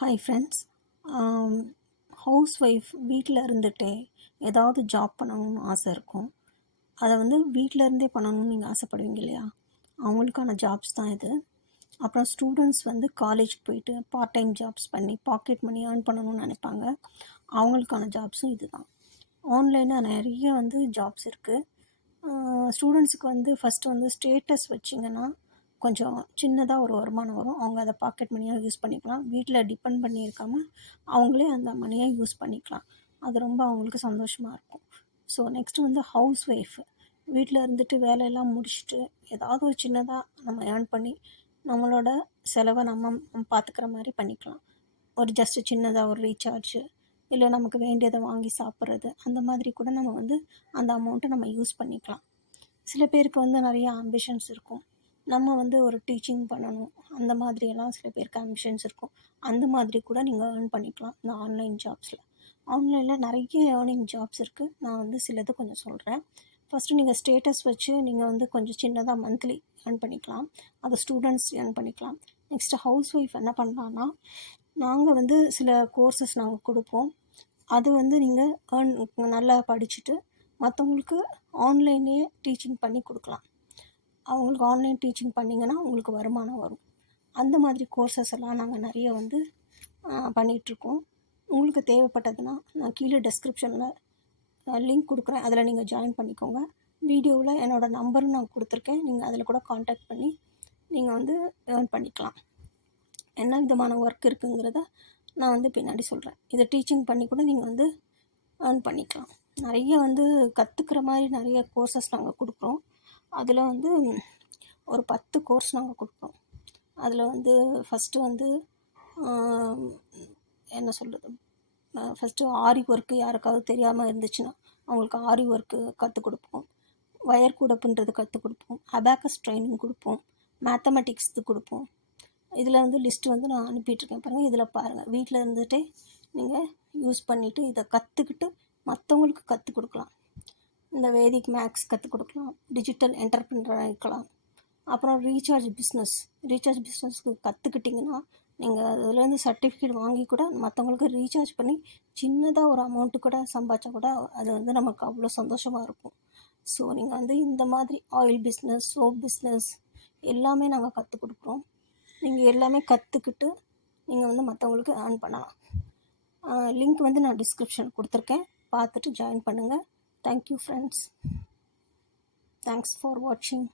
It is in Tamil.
Hi friends. ஹவுஸ் ஒய்ஃப் வீட்டில் இருந்துகிட்டே ஏதாவது ஜாப் பண்ணணும்னு ஆசை இருக்கும். அதை வந்து வீட்டில் இருந்தே பண்ணணும்னு நீங்கள் ஆசைப்படுவீங்க இல்லையா? அவங்களுக்கான ஜாப்ஸ் தான் இது. அப்புறம் ஸ்டூடெண்ட்ஸ் வந்து காலேஜ் போயிட்டு பார்ட் டைம் ஜாப்ஸ் பண்ணி பாக்கெட் மணி ஏர்ன் பண்ணணும்னு நினைப்பாங்க. அவங்களுக்கான ஜாப்ஸும் இது தான். ஆன்லைனில் நிறைய வந்து ஜாப்ஸ் இருக்குது. ஸ்டூடெண்ட்ஸுக்கு வந்து ஃபஸ்ட்டு வந்து ஸ்டேட்டஸ் வச்சிங்கன்னா கொஞ்சம் சின்னதாக ஒரு வருமானம் வரும். அவங்க அதை பாக்கெட் மணியாக யூஸ் பண்ணிக்கலாம். வீட்டில் டிபெண்ட் பண்ணி இருக்காமல் அவங்களே அந்த மணியை யூஸ் பண்ணிக்கலாம். அது ரொம்ப அவங்களுக்கு சந்தோஷமாக இருக்கும். ஸோ நெக்ஸ்ட்டு வந்து ஹவுஸ் ஒய்ஃபு வீட்டில் இருந்துட்டு வேலையெல்லாம் முடிச்சுட்டு ஏதாவது ஒரு சின்னதாக நம்ம ஏர்ன் பண்ணி நம்மளோட செலவை நம்ம பார்த்துக்கிற மாதிரி பண்ணிக்கலாம். ஒரு ஜஸ்ட்டு சின்னதாக ஒரு ரீசார்ஜு, இல்லை நமக்கு வேண்டியதை வாங்கி சாப்பிட்றது, அந்த மாதிரி கூட நம்ம வந்து அந்த அமௌண்ட்டை நம்ம யூஸ் பண்ணிக்கலாம். சில பேருக்கு வந்து நிறைய ஆம்பிஷன்ஸ் இருக்கும். நம்ம வந்து ஒரு டீச்சிங் பண்ணணும், அந்த மாதிரியெல்லாம் சில பேருக்கு ஆம்பிஷன்ஸ் இருக்கும். அந்த மாதிரி கூட நீங்கள் ஏர்ன் பண்ணிக்கலாம் இந்த ஆன்லைன் ஜாப்ஸில். ஆன்லைனில் நிறைய ஏர்னிங் ஜாப்ஸ் இருக்குது. நான் வந்து சிலது கொஞ்சம் சொல்கிறேன். ஃபஸ்ட்டு நீங்கள் ஸ்டேட்டஸ் வச்சு நீங்கள் வந்து கொஞ்சம் சின்னதாக மந்த்லி ஏர்ன் பண்ணிக்கலாம். அதை ஸ்டூடெண்ட்ஸ் ஏர்ன் பண்ணிக்கலாம். நெக்ஸ்ட்டு ஹவுஸ் ஒய்ஃப் என்ன பண்ணலான்னா, நாங்கள் வந்து சில கோர்சஸ் நாங்கள் கொடுப்போம். அது வந்து நீங்கள் நல்லா படிச்சுட்டு மற்றவங்களுக்கு ஆன்லைன்லேயே டீச்சிங் பண்ணி கொடுக்கலாம். அவங்களுக்கு ஆன்லைன் டீச்சிங் பண்ணிங்கன்னா உங்களுக்கு வருமானம் வரும். அந்த மாதிரி கோர்சஸ் எல்லாம் நாங்கள் நிறைய வந்து பண்ணிகிட்ருக்கோம். உங்களுக்கு தேவைப்பட்டதுன்னா நான் கீழே டெஸ்கிரிப்ஷனில் லிங்க் கொடுக்குறேன். அதில் நீங்கள் ஜாயின் பண்ணிக்கோங்க. வீடியோவில் என்னோடய நம்பரும் நான் கொடுத்துருக்கேன். நீங்கள் அதில் கூட காண்டாக்ட் பண்ணி நீங்கள் வந்து ஏர்ன் பண்ணிக்கலாம். என்ன விதமான ஒர்க் இருக்குங்கிறத நான் வந்து பின்னாடி சொல்கிறேன். இதை டீச்சிங் பண்ணி கூட நீங்கள் வந்து ஏர்ன் பண்ணிக்கலாம். நிறைய வந்து கற்றுக்கிற மாதிரி நிறைய கோர்சஸ் நாங்கள் கொடுக்குறோம். அதில் வந்து ஒரு 10 கோர்ஸ் நாங்கள் கொடுக்குறோம். அதில் வந்து ஃபஸ்ட்டு வந்து என்ன சொல்கிறது, ஃபஸ்ட்டு ஆரி ஒர்க்கு யாருக்காவது தெரியாமல் இருந்துச்சுன்னா அவங்களுக்கு ஆரி ஒர்க்கு கற்றுக் கொடுப்போம். வயர் கூட பின்னுறது கற்றுக் கொடுப்போம். அபாக்கஸ் ட்ரைனிங் கொடுப்போம். மேத்தமெட்டிக்ஸ் கொடுப்போம். இதில் வந்து லிஸ்ட்டு வந்து நான் அனுப்பிட்டுருக்கேன் பாருங்கள். இதில் பாருங்கள், வீட்டில் இருந்துகிட்டே நீங்கள் யூஸ் பண்ணிவிட்டு இதை கற்றுக்கிட்டு மற்றவங்களுக்கு கற்றுக் கொடுக்கலாம். இந்த வேதிக் மேக்ஸ் கற்றுக் கொடுக்கலாம். டிஜிட்டல் என்டர்பிரினராக இருக்கலாம். அப்புறம் ரீசார்ஜ் பிஸ்னஸ்க்கு கற்றுக்கிட்டிங்கன்னா நீங்கள் அதுலேருந்து சர்டிஃபிகேட் வாங்கி கூட மற்றவங்களுக்கு ரீசார்ஜ் பண்ணி சின்னதாக ஒரு அமௌண்ட்டு கூட சம்பாதிச்சா கூட அது வந்து நமக்கு அவ்வளோ சந்தோஷமாக இருக்கும். ஸோ நீங்கள் வந்து இந்த மாதிரி ஆயில் பிஸ்னஸ், சோப் பிஸ்னஸ் எல்லாமே நாங்கள் கற்றுக் கொடுக்குறோம். நீங்கள் எல்லாமே கற்றுக்கிட்டு நீங்கள் வந்து மற்றவங்களுக்கு ஏர்ன் பண்ணலாம். லிங்க் வந்து நான் டிஸ்கிரிப்ஷன் கொடுத்துருக்கேன். பார்த்துட்டு ஜாயின் பண்ணுங்கள். Thank you friends. Thanks for watching.